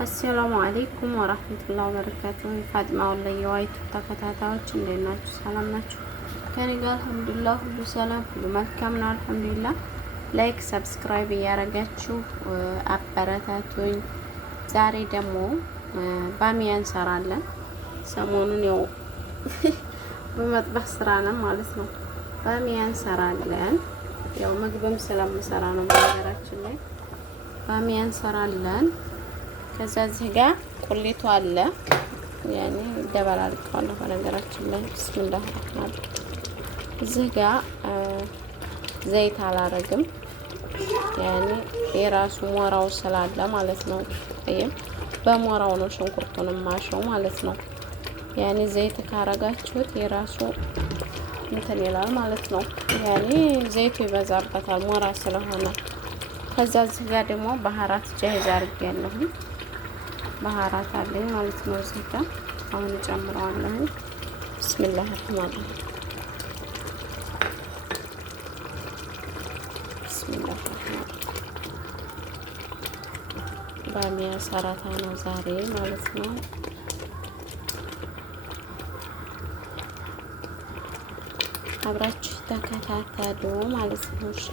አሰላሙ አለይኩም ወራህመቱላሂ ወበረካቱሁ። ፋጥማ ወለየዋ ዩቲዩብ ተከታታዮች እንዴት ናችሁ? ሰላም ናችሁ? ከኔ ጋር አልሐምዱሊላህ ሁሉ ሰላም ሁሉ መልካም ነው አልሐምዱሊላህ። ላይክ ሰብስክራይብ እያረጋችሁ አበረታቱኝ። ዛሬ ደግሞ ባሚያ እንሰራለን። ሰሞኑን ያው በመጥበስ ስራ ነን ማለት ነው። ባሚያ እንሰራለን። ያው ምግብም ስለምሰራ ነው በነገራችን ላይ ባሚያ እንሰራለን። ከዛ እዚህ ጋር ቁሌቱ አለ ያኔ ደበላልቀዋለሁ በነገራችን ላይ ቢስሚላህ ረህማን። እዚህ ጋር ዘይት አላረግም ያኔ የራሱ ሞራው ስላለ ማለት ነው። ይሄም በሞራው ነው ሽንኩርቱን ማሸው ማለት ነው። ያኔ ዘይት ካረጋችሁት የራሱ እንትን ይላል ማለት ነው። ያኔ ዘይቱ ይበዛበታል ሞራ ስለሆነ። ከዛ እዚህ ጋር ደግሞ ባህራት ጃይዝ አድርጌያለሁ። ባህራት አለኝ ማለት ነው። እዚህ ጋር አሁን ጨምረዋለሁ። ቢስሚላህ ረህማን ቢስሚላህ ረህማን። ባሚያ ሰራታ ነው ዛሬ ማለት ነው። አብራችሁ ተከታተሉ ማለት ነው። እሺ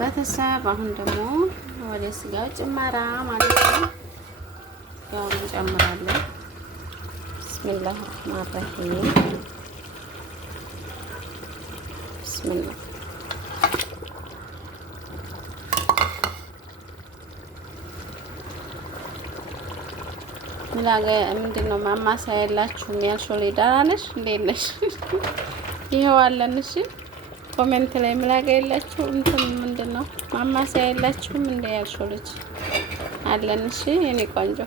ቤተሰብ አሁን ደግሞ ወደ ስጋው ጭማራ ማለት ነው። ያው እንጨምራለን። ቢስሚላህ ረህማን ረሂም ቢስሚላህ። ምላገ ምንድነው ማማሳያ ያላችሁ ያልሽው ላይ ደህና ነሽ? እንዴት ነሽ? ይሄው አለን። እሺ ኮሜንት ላይ ምላጋ የላችሁ እንትን ምንድነው ማማሳያ የላችሁም እንደ ያልሽው ልጅ አለን። እሺ የኔ ቆንጆ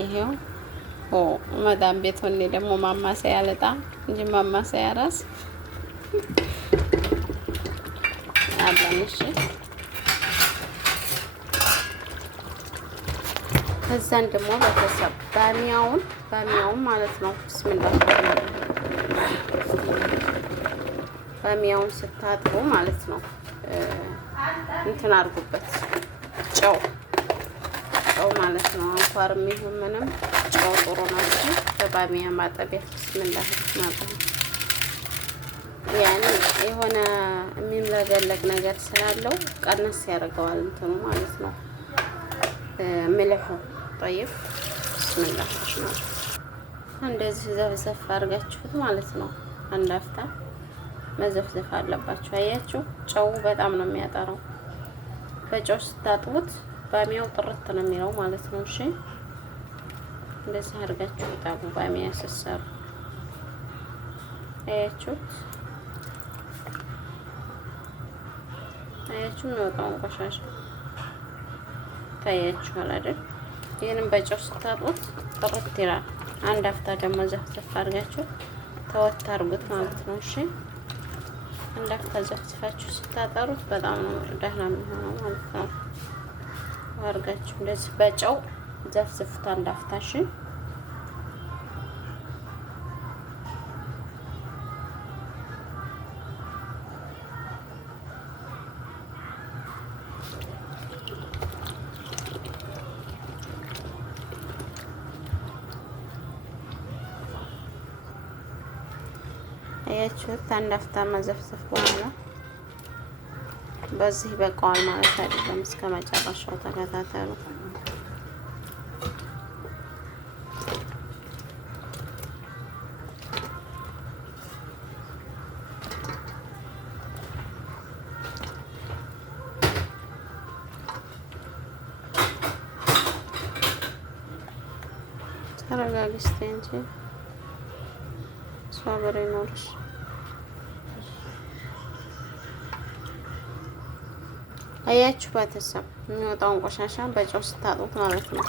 ይሄው መዳም ቤት ሆኔ ደግሞ ማማሳያ አለጣ እንጂ ማማሳያ ራስ አለን። እሺ ከዛን ደግሞ በተሰብ ባሚያውን ማለት ነው። ቢስሚላህ ባሚያውን ስታጥቡ ማለት ነው እንትን አድርጉበት ጨው ማለት ነው። አንኳርም ይሁን ምንም ጨው ጥሩ ነው። በባሚያ ማጠቢያ ቢስሚላህ ማለት ያኔ የሆነ የሚምለገለግ ነገር ስላለው ቀነስ ያደርገዋል እንትኑ ማለት ነው። ምልሑ ጠይብ ቢስሚላህ ማለት እንደዚህ ዘፍዘፍ አድርጋችሁት ማለት ነው። አንድ አፍታ መዘፍዘፍ አለባችሁ። አያችሁ ጨው በጣም ነው የሚያጠራው። በጨው ስታጥቡት ባሚያው ጥርት ነው የሚለው ማለት ነው። እሺ እንደዚህ አድርጋችሁ ታቡ ባሚያ ሲሰሩ አያችሁት የሚወጣውን ቆሻሻ ታያችኋል አይደል? ይሄንን በጨው ስታጥቡት ጥርት ይላል። አንድ አፍታ ደግሞ ዘፍዘፍ አድርጋችሁ ተወት አድርጉት ማለት ነው። እሺ አንዳፍታ ዘፍዝፋችሁ ስታጠሩት በጣም ነው ደህና የሚሆነው ማለት ነው። አድርጋችሁ እንደዚህ በጨው ዘፍዝፉት አንዳፍታሽ። አያችሁት አንድ አፍታ መዘፍዘፍ በኋላ በዚህ በቃዋል ማለት አይደለም። እስከ መጨረሻው ተከታተሉ። ተረጋግስቴ እንጂ ሷብሬ ኖርሽ አያችሁ ቤተሰብ የሚወጣውን ቆሻሻ በጨው ስታጡት ማለት ነው።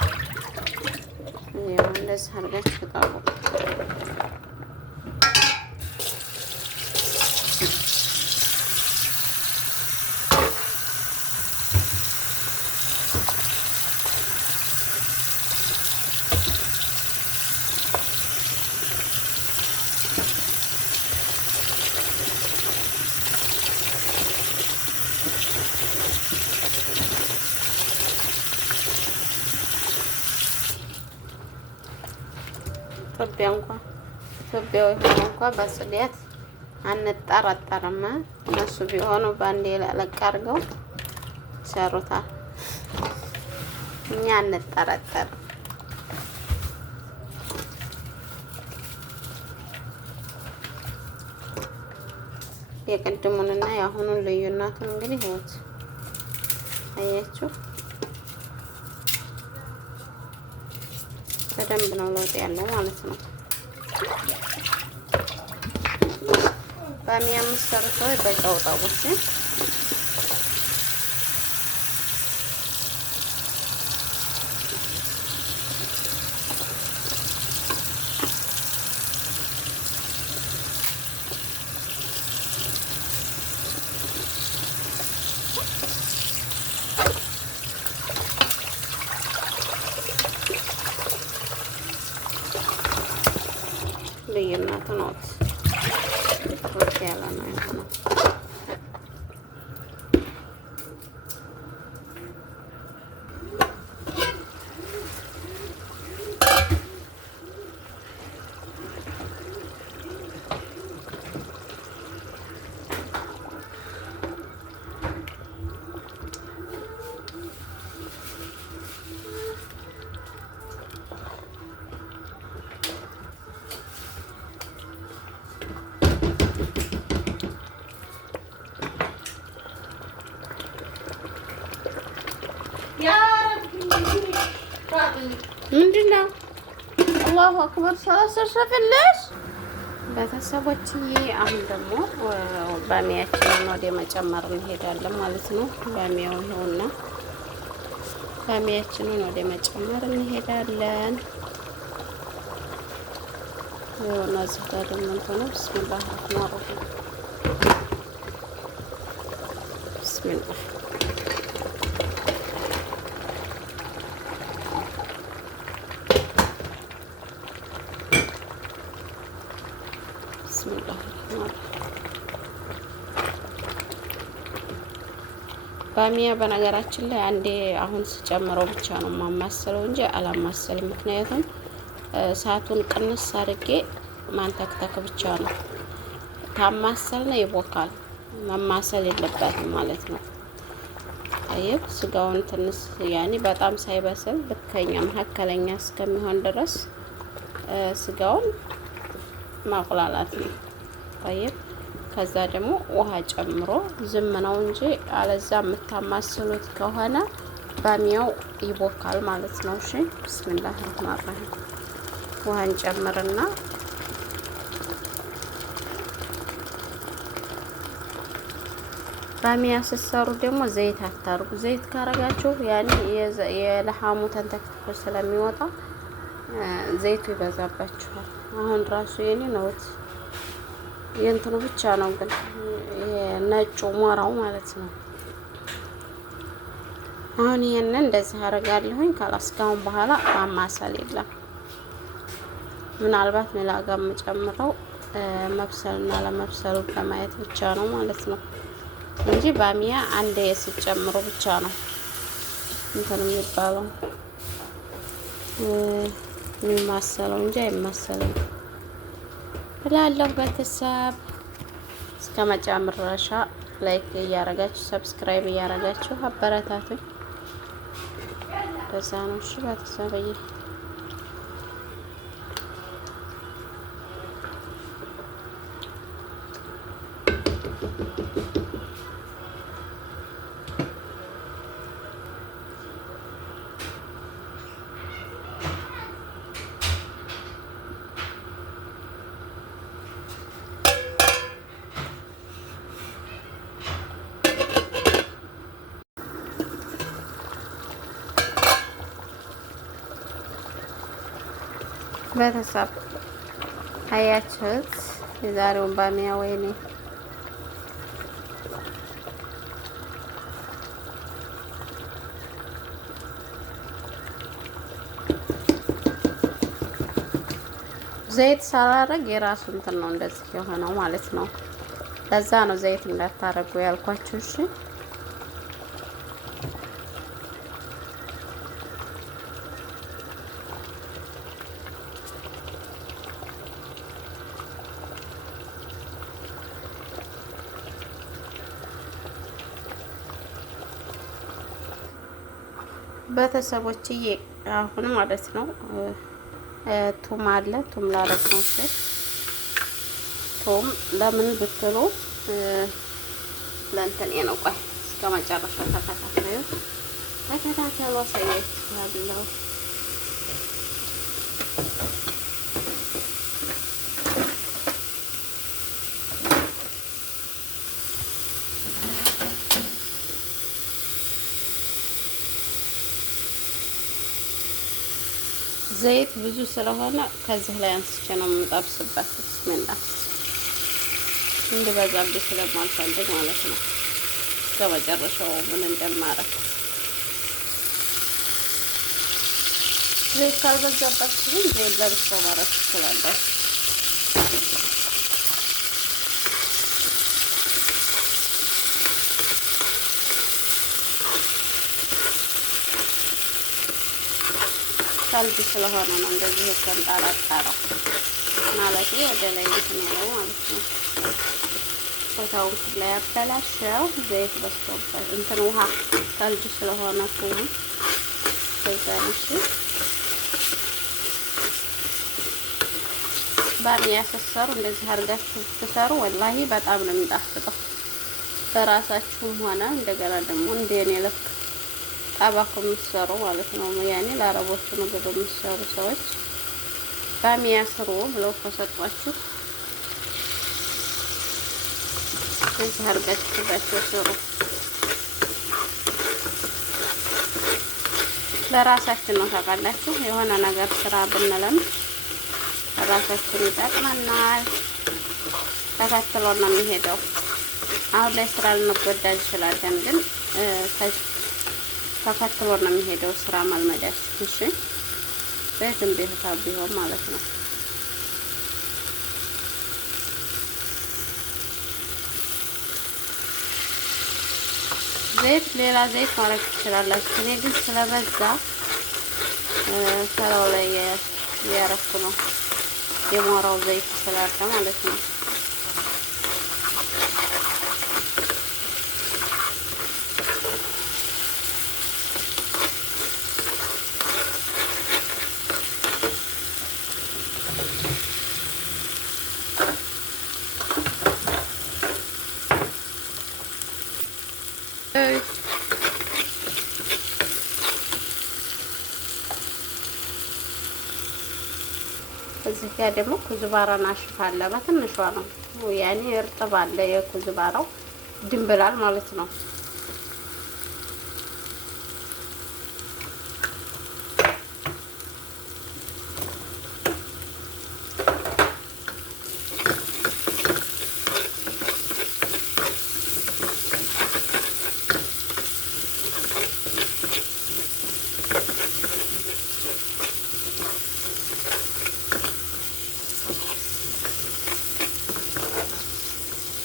ይሄው እንደዚህ አድርጋችሁ ጣሉ። ኢትዮጵያዊ ሆኖ እንኳን በጽዳት አንጠራጠርም። እነሱ ቢሆኑ በአንዴ ለቀቅ አድርገው ይሰሩታል። እኛ አንጠራጠርም። የቅድሙንና የአሁኑን ልዩነቱን እንግዲህ ህይወት አያችሁ። በደንብ ነው ለውጥ ያለው ማለት ነው። ባሚያ የምትሰሩ ሰዎች በጨው ጠቡት። ልዩነቱ ነው ያለ ነው የሆነው። ምንድን ነው? አላሁ አክበር ሰላሰርሸፍልሽ ቤተሰቦችዬ። አሁን ደግሞ ባሚያችንን ወደ መጨመር እንሄዳለን ማለት ነው። ባሚያው ይኸውና፣ ባሚያችንን ወደ መጨመር እንሄዳለን። ይኸውና እዚህ ጋር ደግሞ እንትን ነው። ቢስሚላህ ረህማን ረሂም ቢስሚላህ ባሚያ በነገራችን ላይ አንዴ አሁን ስጨምረው ብቻ ነው የማማሰለው እንጂ አላማሰልም። ምክንያቱም እሳቱን ቅንስ አድርጌ ማንተክተክ ብቻ ነው። ታማሰል ነው ይቦካል። መማሰል የለበትም ማለት ነው። አይብ ስጋውን ትንሽ ያኔ በጣም ሳይበስል ልከኛ መካከለኛ እስከሚሆን ድረስ ስጋውን ማቁላላት ነው። አይብ ከዛ ደግሞ ውሃ ጨምሮ ዝም ነው እንጂ አለዛ የምታማስሉት ከሆነ ባሚያው ይቦካል ማለት ነው። እሺ ቢስሚላህ ረህማን ረሂም ውሃን ጨምርና ባሚያ ስትሰሩ ደግሞ ዘይት አታርጉ። ዘይት ካረጋችሁ ያኔ የለሐሙ ተንተክትኮ ስለሚወጣ ዘይቱ ይበዛባችኋል። አሁን ራሱ የኔ ነው የእንትኑ ብቻ ነው ግን ነጩ ሞራው ማለት ነው። አሁን ይሄንን እንደዚህ አደርጋለሁኝ። ካላስካውን በኋላ ማማሰል የለም። ምናልባት ሌላ ጋር የምጨምረው መብሰልና ለመብሰሉ ለማየት ብቻ ነው ማለት ነው እንጂ ባሚያ አንዴ ሲጨምሩ ብቻ ነው እንትን የሚባለው የሚማሰለው እንጂ አይማሰልም እላለሁ። ቤተሰብ እስከ መጨረሻ ላይክ እያረጋችሁ ሰብስክራይብ እያረጋችሁ አበረታቱኝ። በዛ ነው እሺ ቤተሰብዬ። ቤተሰብ አያችሁት የዛሬውን ባሚያ ወይኔ ዘይት ሳላረግ የራሱ እንትን ነው እንደዚህ የሆነው ማለት ነው። ለዛ ነው ዘይት እንዳታረጉ ያልኳችሁ እሺ። ቤተሰቦችዬ አሁን ማለት ነው ቱም አለ። ቱም ላረግ ነው። እሺ ቱም ለምን ብትሉ ለእንትን ነው። ቆይ እስከ መጨረሻ ተከታተሉ። አሳያችኋለሁ። ዘይት ብዙ ስለሆነ ከዚህ ላይ አንስቼ ነው የምጠብስበት። ብስሚላ እንዲበዛብኝ ስለማልፈልግ ማለት ነው። እስከ መጨረሻው ምን እንደማረግ ዘይት ካልበዛባችሁ ግን ዘይት ለብቻው ማረግ ትችላለሁ። ሳልድ ስለሆነ ነው እንደዚህ የተንጣጣረው ማለት ወደ ላይ እንትን ያለው ማለት ነው። ቦታውን ላይ ያበላሸው ዘይት በዝቶበት እንትን ውሃ ሳልድ ስለሆነ ቱም ከዛ ነው። ባሚያ ስትሰሩ እንደዚህ አድርጋችሁ ትሰሩ ወላሂ በጣም ነው የሚጣፍጠው። በራሳችሁም ሆነ እንደገና ደግሞ እንደኔ ልክ ጣባኮ የምትሰሩ ማለት ነው። ያኔ ለአረቦቹ ምግብ የምትሰሩ ሰዎች ባሚያ ስሩ ብለው ከሰጧችሁ እንደዚህ አድርጋችሁ ስሩ። ለራሳችን ነው ታውቃላችሁ። የሆነ ነገር ስራ ብንለም ራሳችን ይጠቅመናል። ተከትሎ ነው የሚሄደው። አሁን ላይ ስራ ልንጎዳ እንችላለን፣ ግን ተከትሎ ነው የሚሄደው ስራ መልመዳችን። እሺ በየትም ቤታ ቢሆን ማለት ነው። ዘይት ሌላ ዘይት ማድረግ ትችላላችሁ። እኔ ግን ስለበዛ ሰላው ላይ ያረኩ ነው የሞራው ዘይት ስላለ ማለት ነው። እዚህ ጋር ደግሞ ኩዝባራ ናሽፍ አለ። በትንሿ ነው ያኔ እርጥብ አለ። የኩዝባራው ድንብላል ማለት ነው።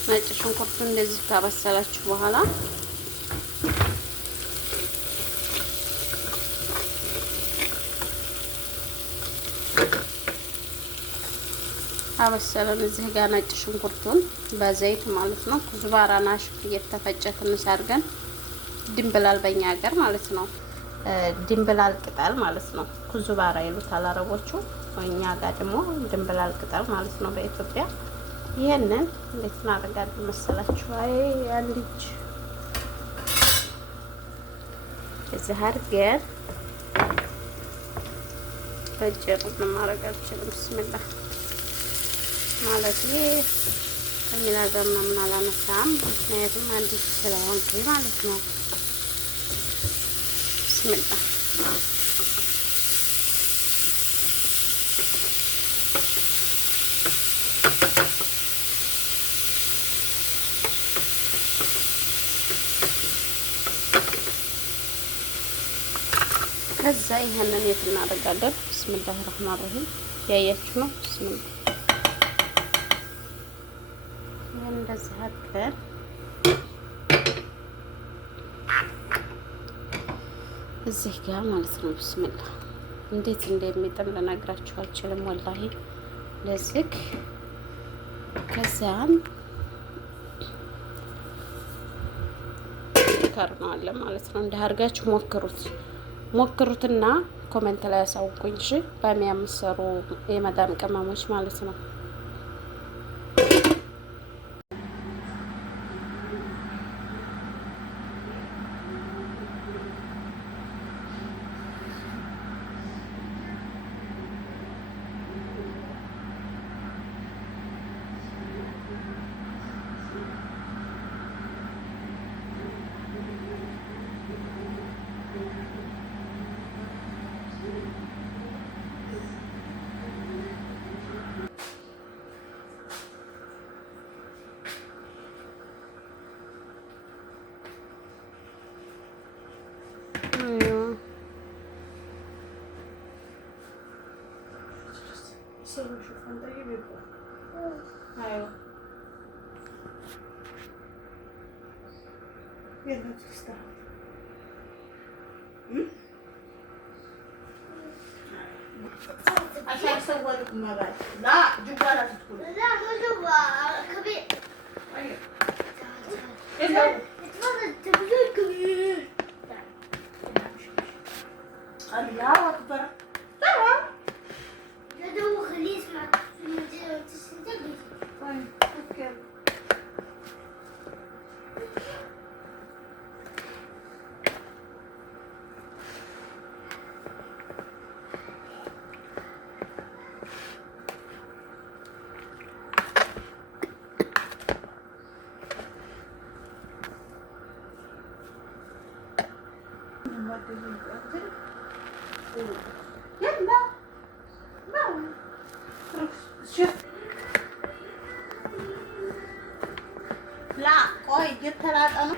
ነጭ ሽንኩርቱን እንደዚህ ካበሰላችሁ በኋላ አበሰለን። እዚህ ጋር ነጭ ሽንኩርቱን በዘይት ማለት ነው። ኩዝባራ ናሽፍ እየተፈጨ ትንሽ አድርገን ድንብላል በእኛ ሀገር ማለት ነው። ድንብላል ቅጠል ማለት ነው። ኩዝባራ ይሉታል አረቦቹ። እኛ ጋር ደግሞ ድንብላል ቅጠል ማለት ነው በኢትዮጵያ። ይሄንን እንዴት እናደርጋለን መሰላችሁ? አይ አንዲች እዚህ አድርገን በጀሩን ማድረግ አልችልም። ብስሚላ ማለት ከሚላ ዘመና ምን አላነሳም፣ ምክንያቱም አንዲት ስለሆንኩኝ ማለት ነው። ብስሚላ ከዛ ይሄንን የት እናደርጋለን? ብስሚላህ ረህማን ረሂም ያያችሁ ነው። ብስሚላህ ይሄን እንደዚህ አድርገን እዚህ ጋር ማለት ነው። ብስሚላህ እንዴት እንደሚጥም ልነግራችሁ አልችልም ወላሂ። ለዚህ ከዛም ከርነዋለን ማለት ነው። እንደ አድርጋችሁ ሞክሩት። ሞክሩትና ኮሜንት ላይ ያሳውቁኝ። እሺ ባሚያ የምትሰሩ የመዳም ቅመሞች ማለት ነው። ايوه يلا تستاهل عشان اسوي لكم ما بعد لا جوالات تدخل لا مو جوال كبير ايوه تفضل تبغون كبير الله اكبر تمام لا هو خليه يسمع في المدينه تسجل طيب اوكي يلا لا شوف لا قوي جبت ثلاث أنا